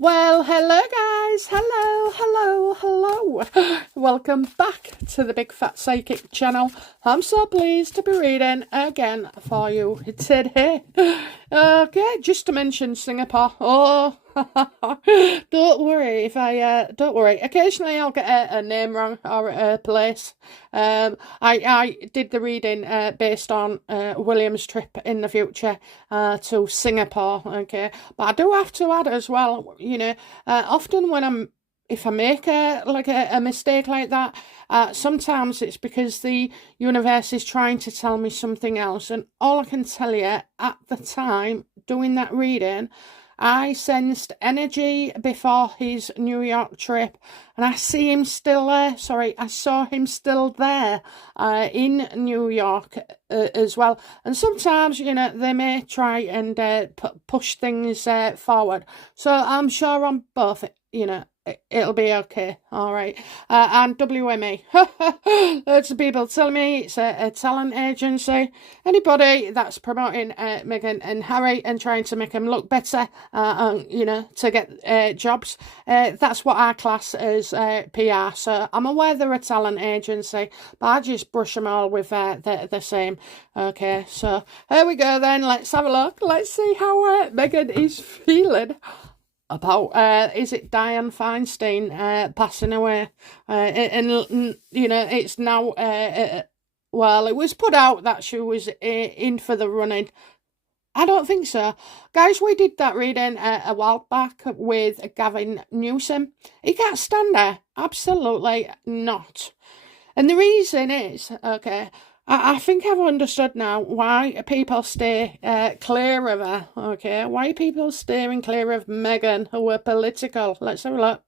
Well, hello guys. Hello. Welcome back to the Big Fat Psychic channel. I'm so pleased to be reading again for you today. Okay, just to mention Singapore. Oh, don't worry if don't worry. Occasionally I'll get a name wrong or a place. I did the reading based on William's trip in the future to Singapore. Okay, but I do have to add as well. Often when if I make a mistake like that, sometimes it's because the universe is trying to tell me something else, and all I can tell you at the time doing that reading, I sensed energy before his New York trip, and I see him still there. Sorry, I saw him still there in New York as well. And sometimes, they may try and push things forward. So I'm sure on both, it'll be okay. All right. And WME. Loads of people tell me it's a talent agency. Anybody that's promoting Meghan and Harry and trying to make them look better, to get jobs, that's what I class as PR. So I'm aware they're a talent agency, but I just brush them all with the same. Okay, so here we go then. Let's have a look. Let's see how Meghan is feeling about is it Dianne Feinstein passing away, and it's now well, it was put out that she was in for the running. I don't think so, guys. We did that reading a while back with Gavin Newsom. He can't stand her, absolutely not. And the reason is, okay, I think I've understood now why people stay clear of her, okay? Why people steering clear of Meghan, who are political. Let's have a look.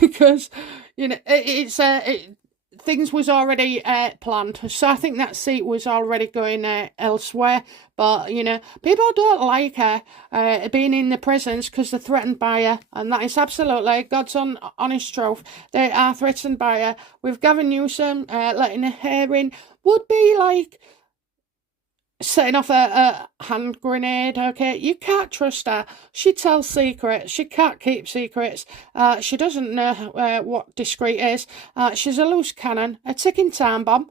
Because, things was already planned, so I think that seat was already going elsewhere. But people don't like her being in the prisons because they're threatened by her, and that is absolutely God's honest truth. They are threatened by her. With Gavin Newsom letting her in would be like setting off a hand grenade. Okay, you can't trust her. She tells secrets. She can't keep secrets. She doesn't know what discreet is. She's a loose cannon, a ticking time bomb,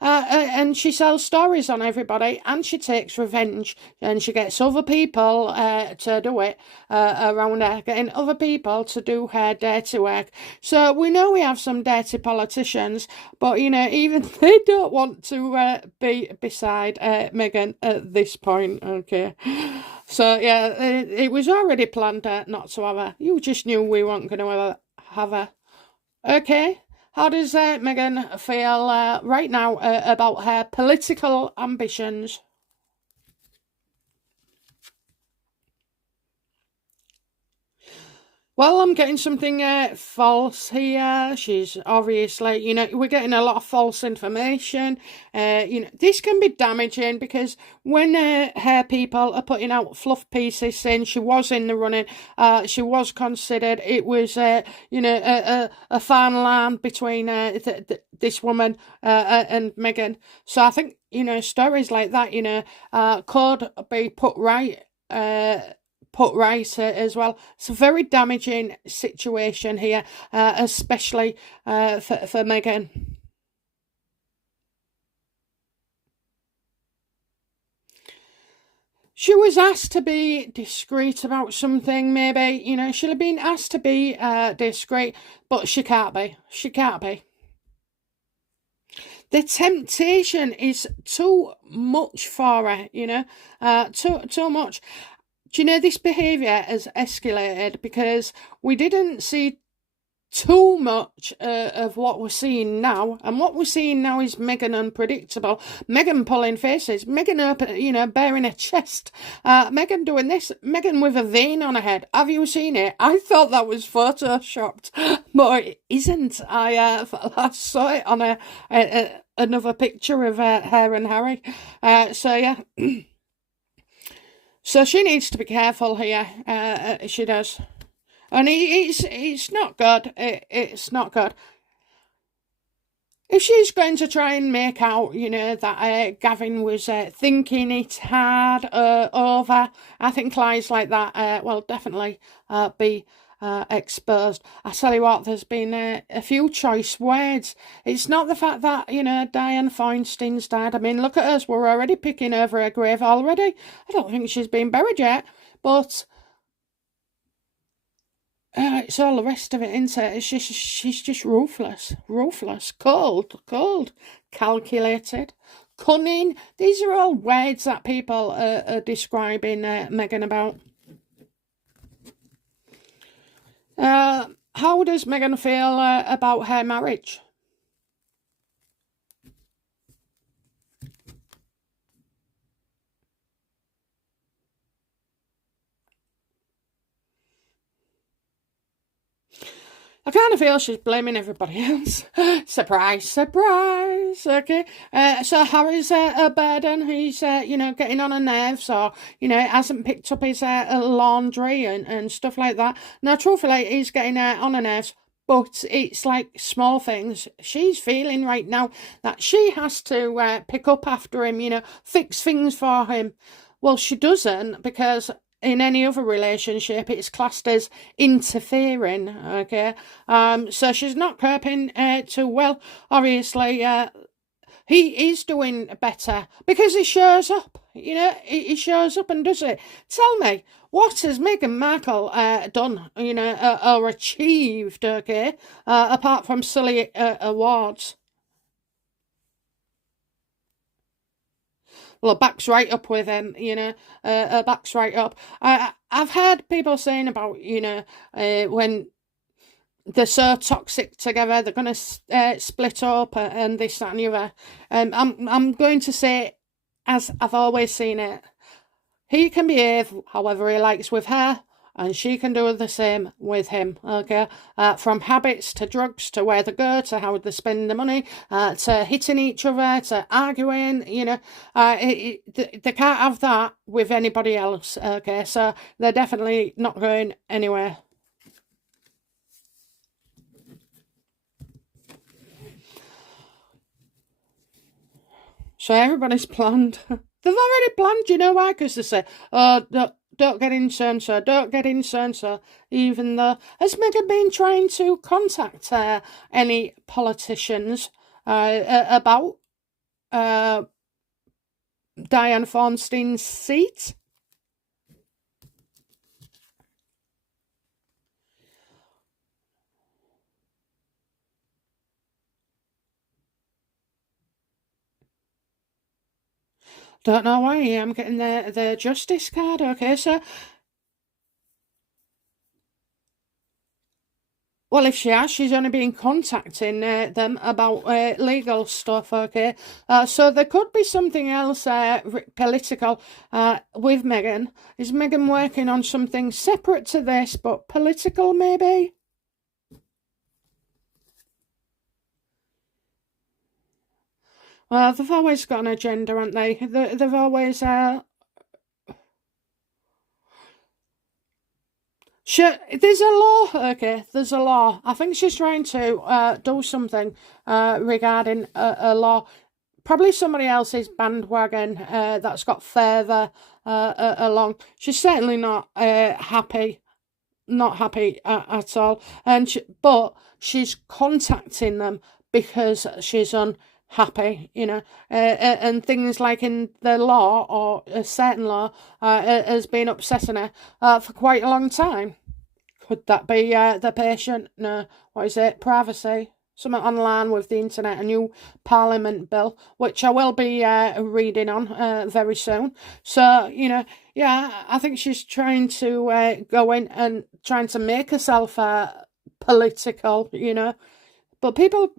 and she sells stories on everybody, and she takes revenge, and she gets other people to do it around her, getting other people to do her dirty work. So we know we have some dirty politicians, but even they don't want to be beside Meghan at this point. Okay, so yeah, it was already planned not to have her. You just knew we weren't going to have her. Okay, how does Meghan feel right now about her political ambitions? Well, I'm getting something false here. She's obviously, we're getting a lot of false information. This can be damaging because when her people are putting out fluff pieces saying she was in the running, she was considered, it was, a fine line between this woman and Meghan. So I think, stories like that, could be put right as well. It's a very damaging situation here, especially for Meghan. She was asked to be discreet about something, maybe, she'll have been asked to be discreet, but she can't be. She can't be. The temptation is too much for her, too much. Do you know this behaviour has escalated because we didn't see too much of what we're seeing now, and what we're seeing now is Meghan unpredictable, Meghan pulling faces, Meghan up, baring her chest, Meghan doing this, Meghan with a vein on her head. Have you seen it? I thought that was photoshopped, but it isn't. I saw it on another picture of her and Harry. So yeah. So she needs to be careful here. She does, and it's not good. It's not good. if she's going to try and make out, that Gavin was thinking it hard over, I think lies like that will definitely be exposed. I tell you what, there's been a few choice words. It's not the fact that, Dianne Feinstein's died. I mean, look at us, we're already picking over her grave already. I don't think she's been buried yet, but it's all the rest of it, isn't it? She's just ruthless, cold, calculated, cunning. These are all words that people are describing Meghan about. How does Meghan feel about her marriage? I kind of feel she's blaming everybody else. Surprise, surprise. Okay. So Harry's a burden. He's, getting on her nerves, or, hasn't picked up his laundry and stuff like that. Now, truthfully, he's getting on her nerves. But it's like small things. She's feeling right now that she has to pick up after him, fix things for him. Well, she doesn't, because in any other relationship, it's classed as interfering, okay? So she's not coping too well. Obviously, he is doing better because he shows up, he shows up and does it. Tell me, what has Meghan Markle done, or achieved, okay, apart from silly awards? Well, her back's right up with him, her back's right up. I've heard people saying about, when they're so toxic together, they're going to split up and this, that, and the other. I'm going to say, as I've always seen it, he can behave however he likes with her, and she can do the same with him, okay? From habits to drugs to where they go to how they spend the money, to hitting each other, to arguing, they can't have that with anybody else, okay? So they're definitely not going anywhere. So everybody's planned. They've already planned, you know why? Because they say, oh, don't get in so-and-so, don't get in so-and-so, even though, has Meghan been trying to contact any politicians about Dianne Feinstein's seat? Don't know why I'm getting the justice card, okay, so... Well, if she has, she's only been contacting them about legal stuff, okay? So there could be something else political with Meghan. Is Meghan working on something separate to this, but political maybe? Well, they've always got an agenda, haven't they? They've always... There's a law, okay, there's a law. I think she's trying to do something regarding a law. Probably somebody else's bandwagon that's got further along. She's certainly not happy, at all. But she's contacting them because she's unhappy, and things like in the law, or a certain law, has been upsetting her for quite a long time. Could that be the patient? No, what is it? Privacy? Something online with the internet, a new Parliament bill, which I will be reading on very soon. So, yeah, I think she's trying to go in and trying to make herself political, But people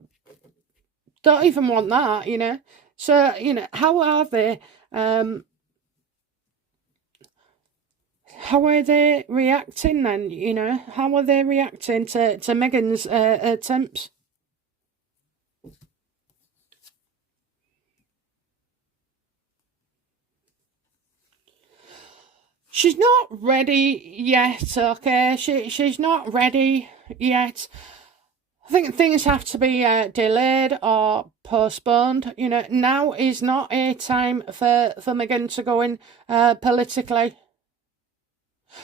don't even want that, So, how are they... how are they reacting then, How are they reacting to Meghan's attempts? She's not ready yet, okay? She's not ready yet. I think things have to be delayed or postponed. Now is not a time for Meghan to go in politically,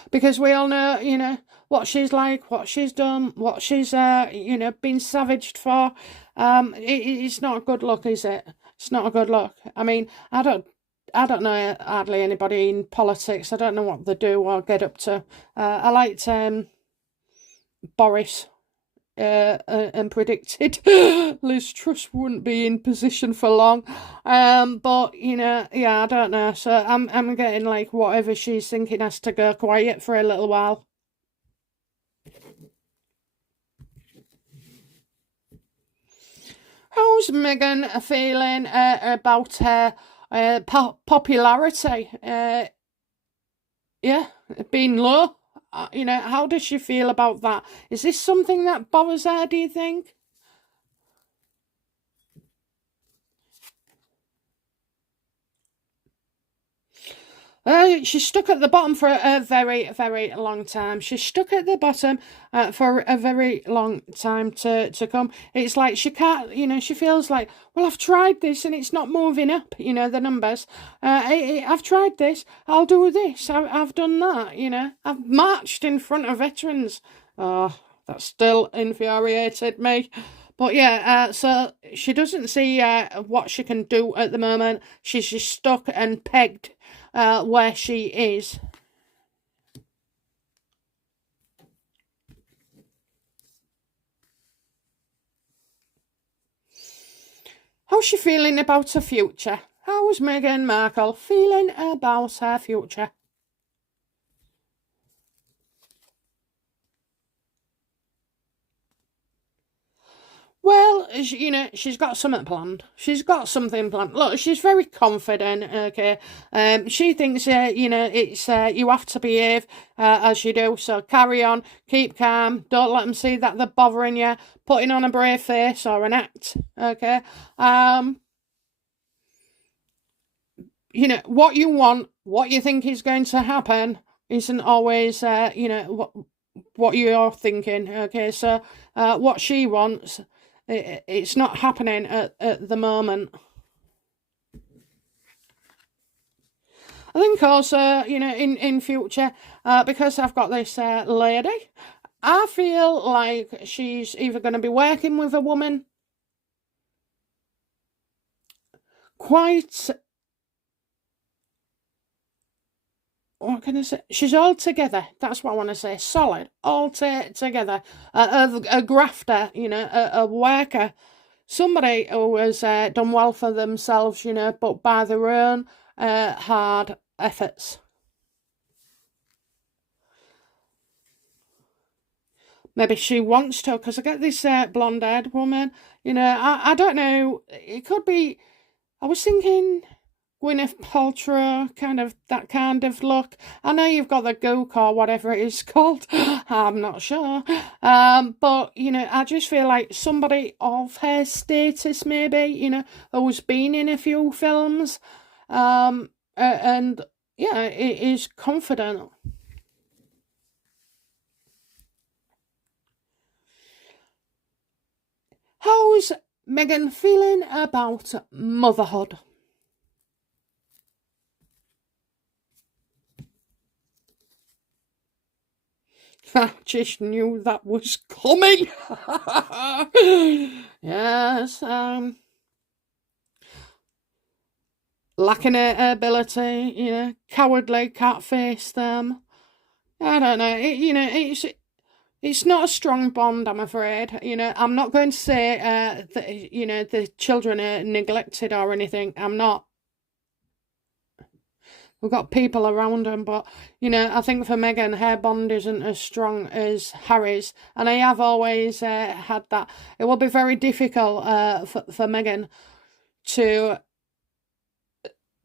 because we all know, what she's like, what she's done, what she's, been savaged for. It's not a good look, is it? It's not a good look. I mean, I don't know hardly anybody in politics. I don't know what they do or get up to. I liked Boris. And predicted Liz Truss wouldn't be in position for long. But yeah, I don't know. So I'm getting like whatever she's thinking has to go quiet for a little while. How's Meghan feeling about her popularity? Yeah, being low. How does she feel about that? Is this something that bothers her, do you think? She's stuck at the bottom for a very, very long time. She's stuck at the bottom for a very long time to come. It's like she can't, she feels like, well, I've tried this and it's not moving up, the numbers. I've tried this, I'll do this, I've done that, I've marched in front of veterans. Oh, that still infuriated me. But yeah, so she doesn't see what she can do at the moment. She's just stuck and pegged where she is. How's she feeling about her future? How's Meghan Markle feeling about her future? Well, she's got something planned. She's got something planned. Look, she's very confident, okay? She thinks, it's, you have to behave as you do, so carry on, keep calm, don't let them see that they're bothering you, putting on a brave face or an act, okay? What you want, what you think is going to happen isn't always, what you're thinking, okay? So, what she wants, it's not happening at the moment. I think also, in future, because I've got this lady, I feel like she's either going to be working with a woman quite, what can I say? She's all together. That's what I want to say. Solid, all together. A grafter, a worker. Somebody who has done well for themselves, but by their own hard efforts. Maybe she wants to, because I get this blonde-haired woman, I don't know, it could be, I was thinking Gwyneth Paltrow, that kind of look. I know you've got the Gook or whatever it is called. I'm not sure. But, I just feel like somebody of her status, maybe, who's been in a few films. And, yeah, it is confident. How's Meghan feeling about motherhood? I just knew that was coming. Yes, lacking ability, cowardly, can't face them. I don't know. It's not a strong bond, I'm afraid. I'm not going to say that the children are neglected or anything. I'm not. We've got people around them, but, I think for Meghan, her bond isn't as strong as Harry's. And I have always had that. It will be very difficult for Meghan to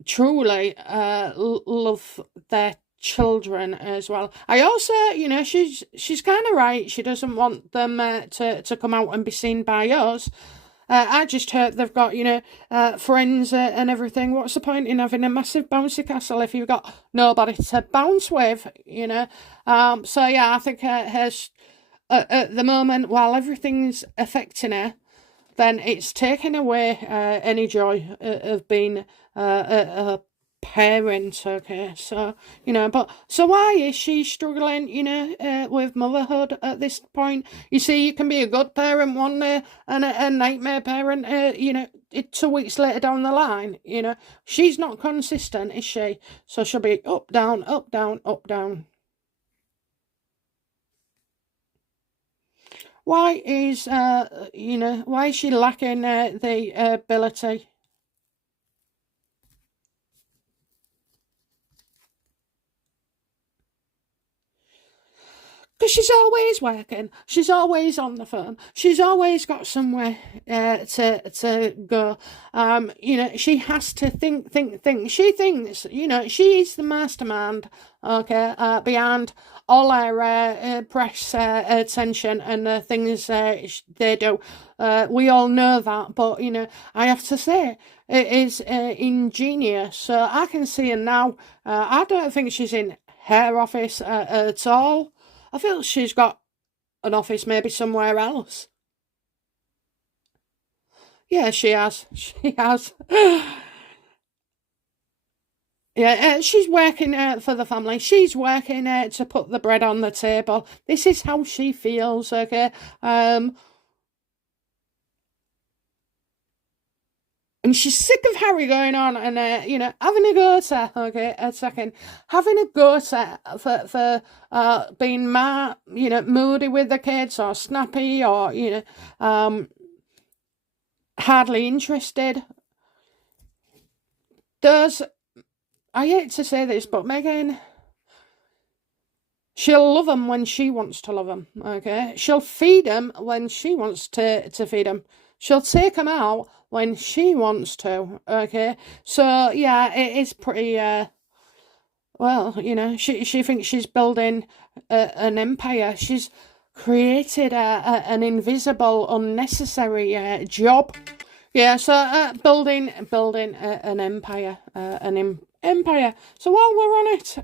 truly love their children as well. I also, she's kind of right. She doesn't want them to come out and be seen by us. I just hope they've got, friends and everything. What's the point in having a massive bouncy castle if you've got nobody to bounce with, So, yeah, I think her at the moment, while everything's affecting her, then it's taken away any joy of being a parent. Okay, so but so why is she struggling? With motherhood at this point? You see, you can be a good parent one day and a nightmare parent. 2 weeks later down the line. She's not consistent, is she? So she'll be up down, up down, up down. Why is why is she lacking the ability? Because she's always working. She's always on the phone. She's always got somewhere to go. She has to think. She thinks, she is the mastermind, okay, behind all our press attention and the things they do. We all know that, but, I have to say, it is ingenious. So I can see her now. I don't think she's in her office at all. I feel she's got an office maybe somewhere else. Yeah, she has. She has. Yeah, she's working for the family. She's working to put the bread on the table. This is how she feels, okay? And she's sick of Harry going on and, having a go at her, okay, a second. Having a go at her for being moody with the kids or snappy or, hardly interested. I hate to say this, but Meghan, she'll love them when she wants to love them, okay? She'll feed them when she wants to feed them. She'll take them out when she wants to, okay? So, yeah, it is pretty, she thinks she's building an empire. She's created an invisible, unnecessary job. Yeah, so building an empire, empire. So while we're on it,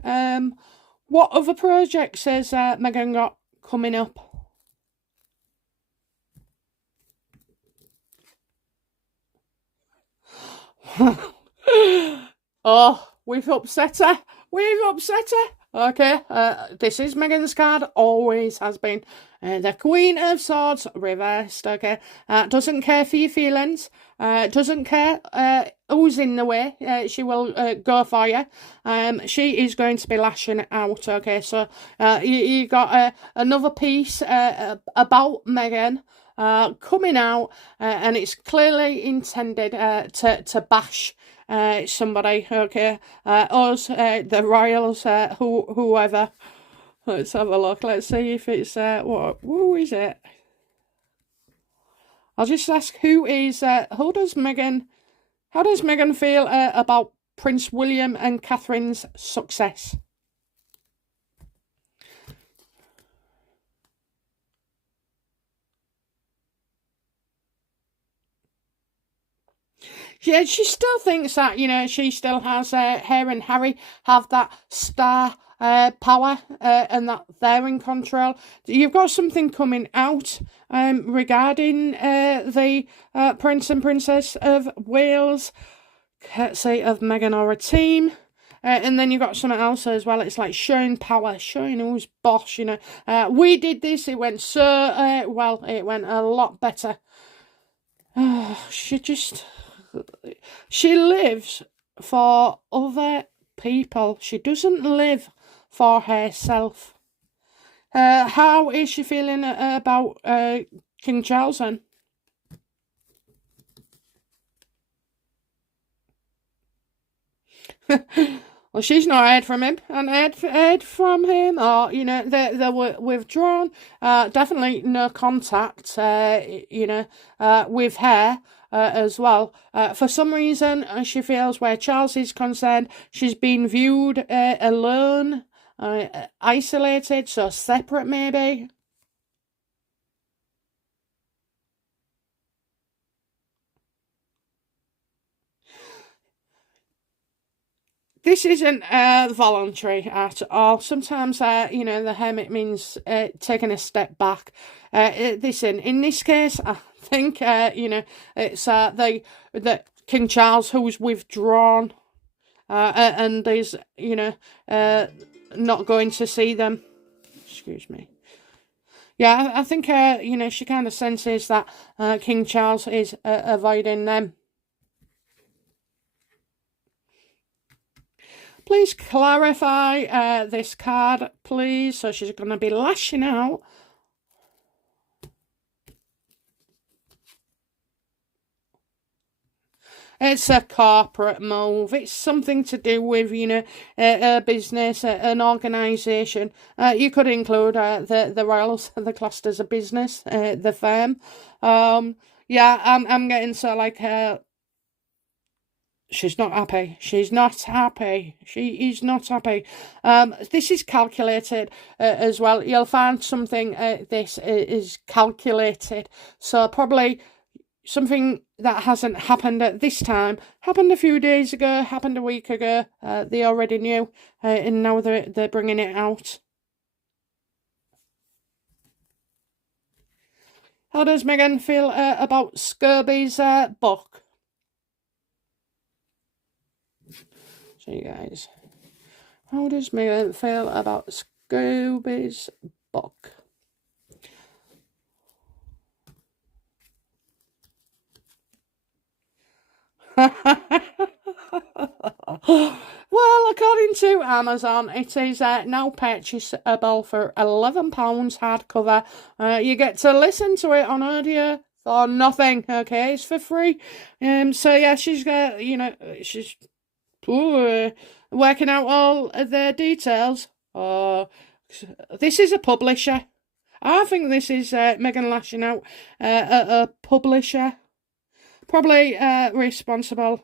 what other projects has Meghan got coming up? Oh, we've upset her. We've upset her. Okay, this is Meghan's card. Always has been. The Queen of Swords reversed. Okay, doesn't care for your feelings. Doesn't care who's in the way. She will go for you. She is going to be lashing out. Okay, so you got another piece about Meghan. Coming out, and it's clearly intended to bash somebody, okay? Us, the royals, whoever. Let's have a look. Let's see if it's who is it? I'll just ask who does Meghan? How does Meghan feel about Prince William and Catherine's success? Yeah, she still thinks that, she still has her and Harry have that star power and that they're in control. You've got something coming out regarding the Prince and Princess of Wales, courtesy of Meghan or a team. And then you've got something else as well. It's like showing power, showing who's boss, we did this, it went so well, it went a lot better. She lives for other people. She doesn't live for herself. How is she feeling about King Charles then? Well, she's not heard from him, and heard from him, or they were withdrawn. Definitely no contact. With her. As well. For some reason, she feels where Charles is concerned, she's been viewed alone, isolated, so separate maybe. this isn't voluntary at all. Sometimes, the hermit means taking a step back. Listen, in this case, I think, it's the King Charles who's withdrawn, and is, not going to see them. Excuse me. Yeah, I think, she kind of senses that King Charles is avoiding them. Please clarify this card, please. So she's going to be lashing out. It's a corporate move. It's something to do with, a business, an organisation. You could include the Royals, the classed as a business, the firm. Yeah, I'm getting so like she's not happy. She's not happy. She is not happy. This is calculated as well. You'll find something this is calculated. So probably something that hasn't happened at this time, happened a few days ago, happened a week ago. They already knew, and now they're bringing it out. How does Meghan feel about Scobie's book? So you guys, how does Meghan feel about Scobie's book? Well, according to Amazon, it is now purchasable for £11 hardcover. You get to listen to it on audio for nothing. Okay, it's for free. So yeah, she's got, she's working out all the details. This is a publisher. I think this is Meghan lashing out a publisher. Probably responsible,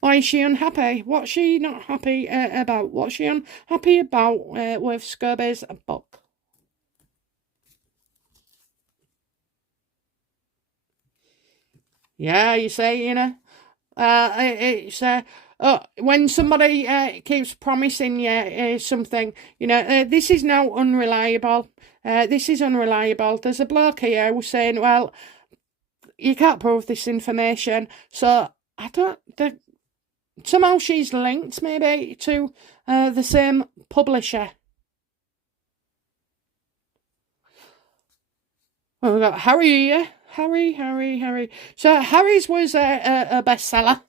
Why is she unhappy? What's she not happy about? What's she unhappy about with Scobie's book? Yeah, you say, it's when somebody keeps promising you something, this is now unreliable. This is unreliable. There's a bloke here who's saying, well, you can't prove this information. So somehow she's linked maybe to the same publisher. Well, we've got Harry here. Harry. So Harry's was a bestseller.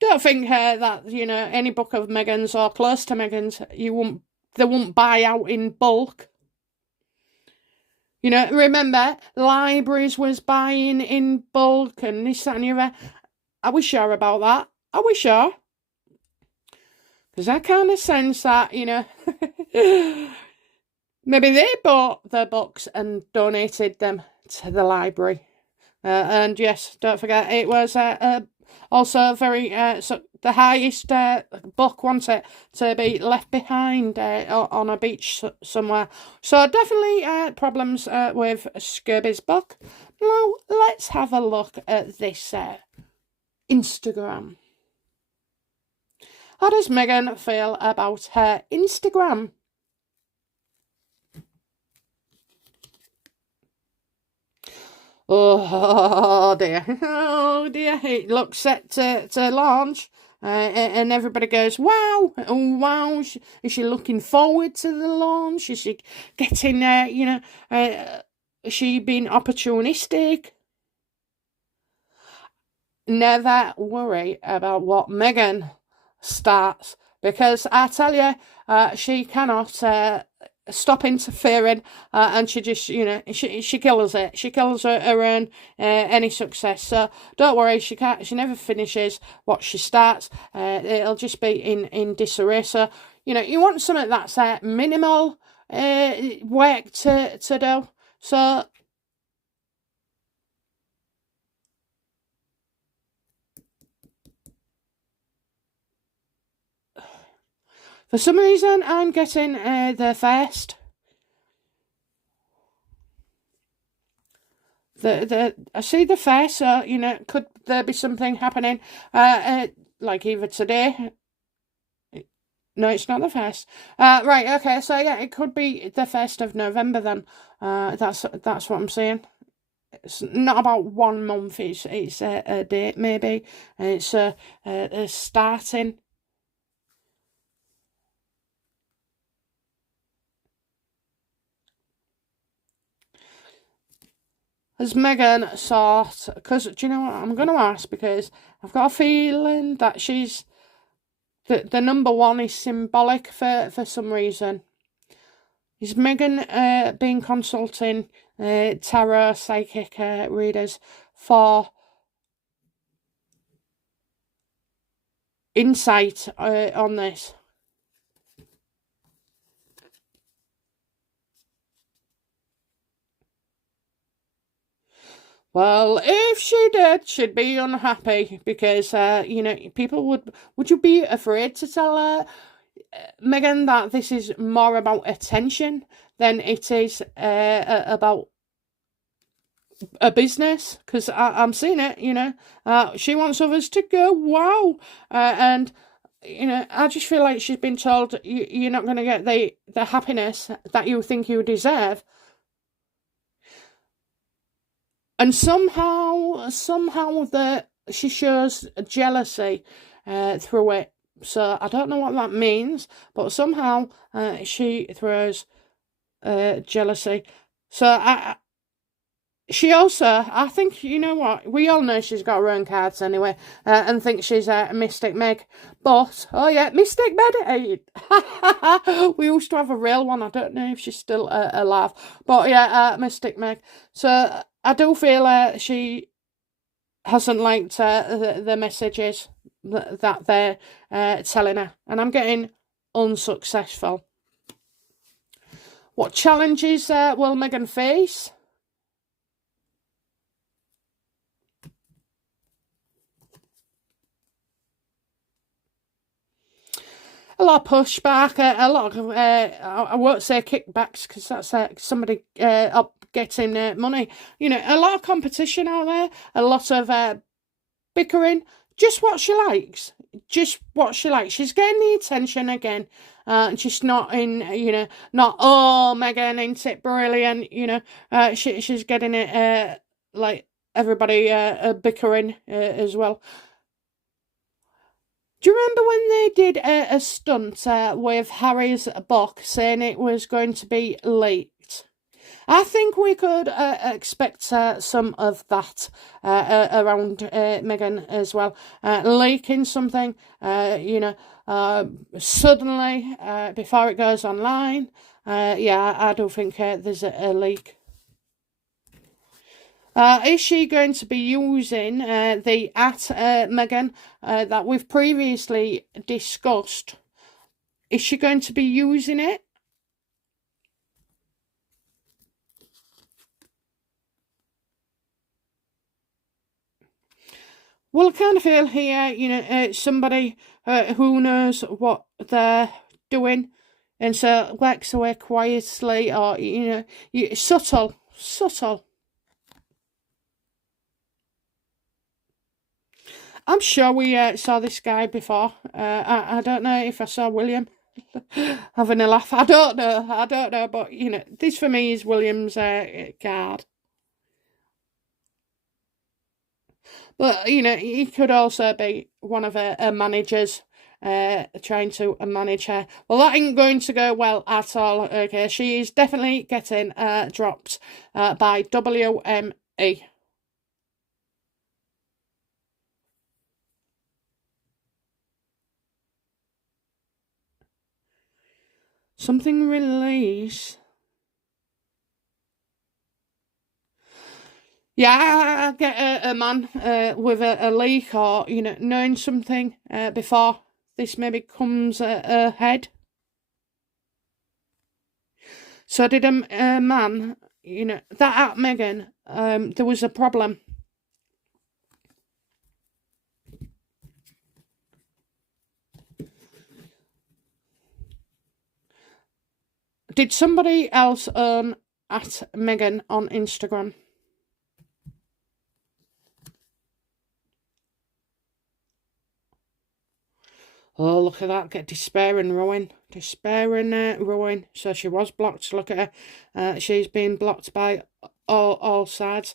Don't think that, any book of Meghan's or close to Meghan's, they won't buy out in bulk. Remember, libraries was buying in bulk and this, that, and the other. Are we sure about that? Are we sure? Because I kind of sense that, maybe they bought their books and donated them to the library. And yes, don't forget, it was also very, the highest book, wasn't it, to be left behind on a beach somewhere. So definitely problems with Scobie's book. Now, let's have a look at this Instagram. How does Meghan feel about her Instagram? Oh dear, it looks set to launch. And everybody goes, wow, is she looking forward to the launch? Is she getting, is she being opportunistic? Never worry about what Meghan starts, because I tell you, she cannot stop interfering, and she just, she kills it. She kills her own any success. So don't worry, she never finishes what she starts. It'll just be in disarray. So you want something that's minimal work to do. So for some reason, I'm getting the first. I see the first, so, could there be something happening? like either today. No, it's not the 1st. Right, okay, so yeah, it could be the 1st of November then. That's what I'm saying. It's not about 1 month, it's a date maybe. It's a starting. Has Meghan sought, because do you know what I'm going to ask, because I've got a feeling that she's, the number 1 is symbolic for some reason. Is Meghan been consulting tarot psychic readers for insight on this? Well, if she did, she'd be unhappy because, people would you be afraid to tell Meghan that this is more about attention than it is about a business? Because I'm seeing it, she wants others to go, wow. And, I just feel like she's been told you're not going to get the happiness that you think you deserve. And somehow she shows jealousy through it. So I don't know what that means, but somehow she throws jealousy. So she also, I think, you know what, we all know she's got her own cards anyway, and think she's a Mystic Meg. But, oh yeah, Mystic Meg. We used to have a real one. I don't know if she's still alive. But yeah, Mystic Meg. So I do feel she hasn't liked the messages that they're telling her. And I'm getting unsuccessful. What challenges will Meghan face? A lot of pushback, a lot of, I won't say kickbacks because that's somebody getting money. A lot of competition out there, a lot of bickering. Just what she likes. Just what she likes. She's getting the attention again. And she's not not, oh, Meghan, ain't it brilliant? She's getting it like everybody bickering as well. Do you remember when they did a stunt with Harry's book saying it was going to be leaked? I think we could expect some of that around Meghan as well. Leaking something, suddenly before it goes online. I do think there's a leak. Is she going to be using the @Meghan that we've previously discussed? Is she going to be using it? Well, I kind of feel here, somebody who knows what they're doing, and so works away quietly, or subtle. I'm sure we saw this guy before. I don't know if I saw William having a laugh. I don't know, but this for me is William's card. But he could also be one of her managers trying to manage her. Well, that ain't going to go well at all. Okay, she is definitely getting dropped by WME. Something release. Yeah, I get a man with a leak or, knowing something before this maybe comes ahead. So did a man, that @Meghan, there was a problem. Did somebody else own @Meghan on Instagram? look at that. Get despair and ruin. Despair and ruin. So she was blocked. Look at her. She's been blocked by all sides.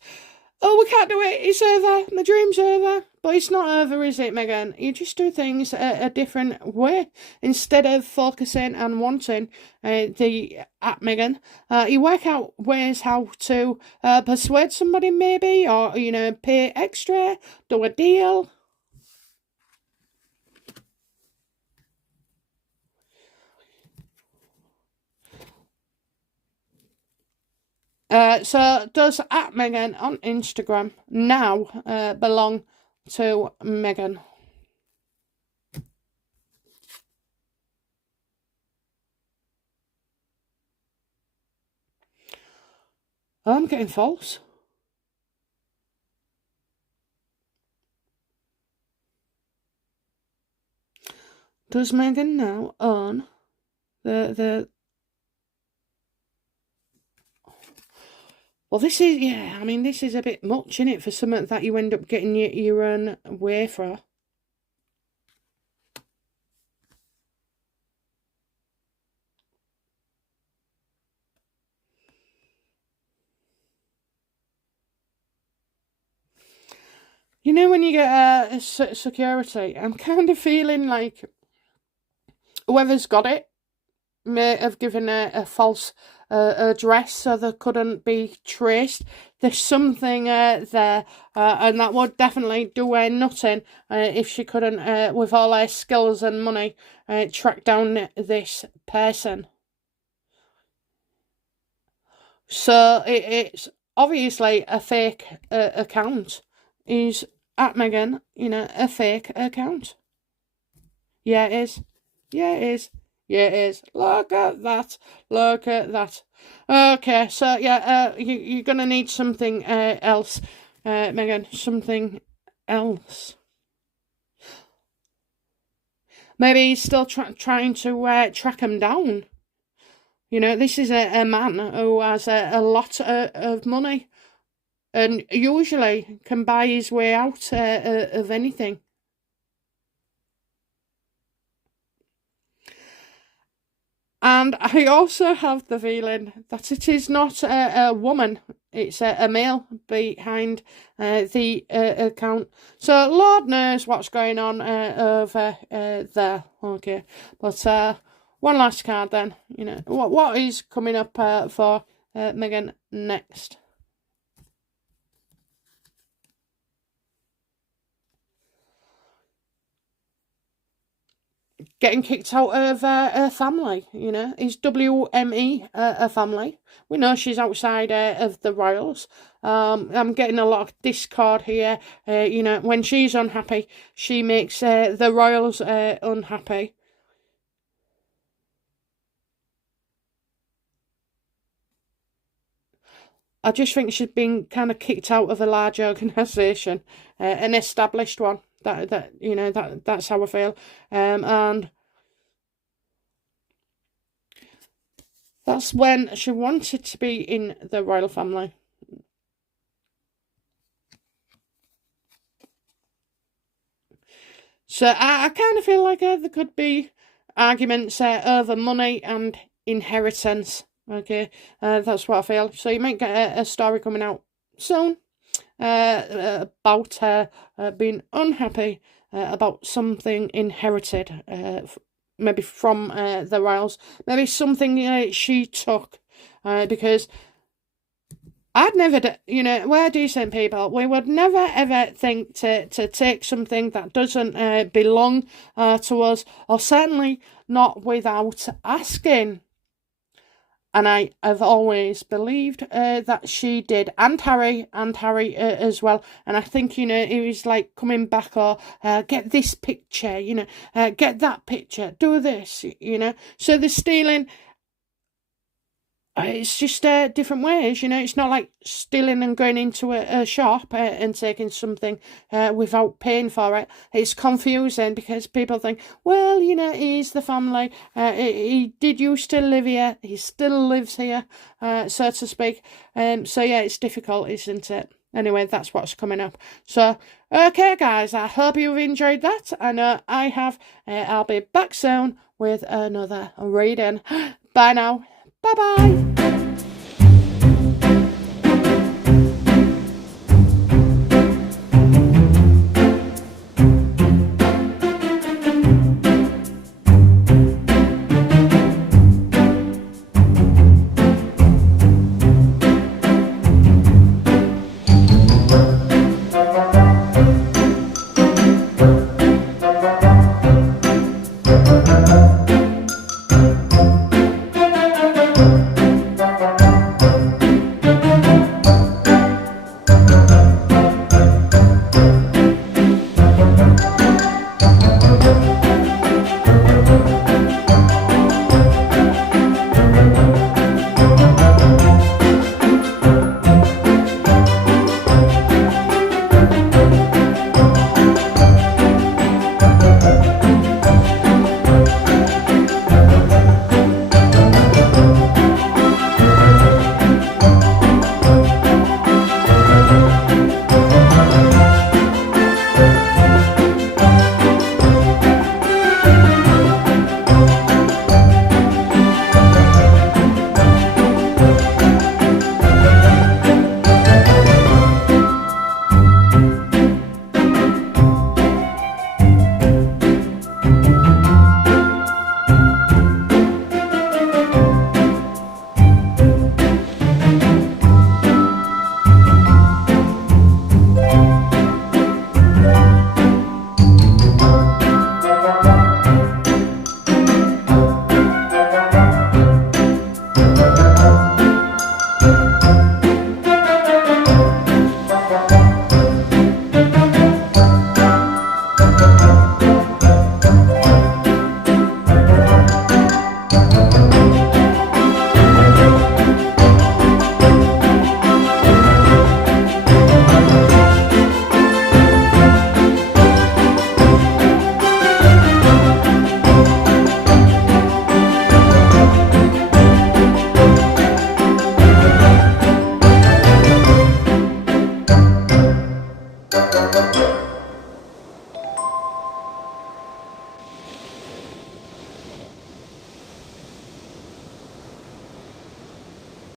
Oh, we can't do it. It's over. My dream's over. But it's not over, is it, Megan? You just do things a different way. Instead of focusing and wanting at Megan, you work out ways how to persuade somebody maybe, or, you know, pay extra, do a deal. So does at Megan on Instagram now belong to Megan? I'm getting false. Does Megan now own the Well, this is, yeah, I mean, this is a bit much, isn't it, for something that you end up getting your own way for. You know, when you get security, I'm kind of feeling like whoever's got it may have given a false address so they couldn't be traced. There's something there, and that would definitely do her nothing if she couldn't, with all her skills and money, track down this person. So it's obviously a fake account. Is at Megan, you know, a fake account. Yeah, it is. Yeah, it is. Yeah, it is. Look at that. Look at that. Okay, so yeah, you're gonna need something else, Megan. Something else. Maybe he's still trying to track him down. You know, this is a man who has a lot of money, and usually can buy his way out of anything. And I also have the feeling that it is not a woman, it's a male behind the account. So Lord knows what's going on over there. Okay, but one last card then. You know, what is coming up for Megan next? Getting kicked out of her family, you know. Is WME a family? We know she's outside of the Royals. I'm getting a lot of discord here. You know, when she's unhappy, she makes the Royals unhappy. I just think she's been kind of kicked out of a large organisation, an established one. That you know that's how I feel, and that's when she wanted to be in the royal family. So I kind of feel like there could be arguments over money and inheritance. Okay, that's what I feel. So you might get a story coming out soon about her being unhappy about something inherited, maybe from the royals, maybe something she took, because I'd never, you know, we're decent people. We would never ever think to take something that doesn't belong to us, or certainly not without asking. And I have always believed that she did, and Harry as well. And I think, you know, he was like coming back, or get this picture, you know, get that picture, do this, you know. So the stealing, it's just different ways, you know. It's not like stealing and going into a shop and taking something without paying for it. It's confusing because people think, well, you know, he's the family. He did used to live here. He still lives here, so to speak. So yeah, it's difficult, isn't it? Anyway, that's what's coming up. So, okay, guys, I hope you've enjoyed that. And I have. I'll be back soon with another reading. Bye now. Bye-bye. Thank you.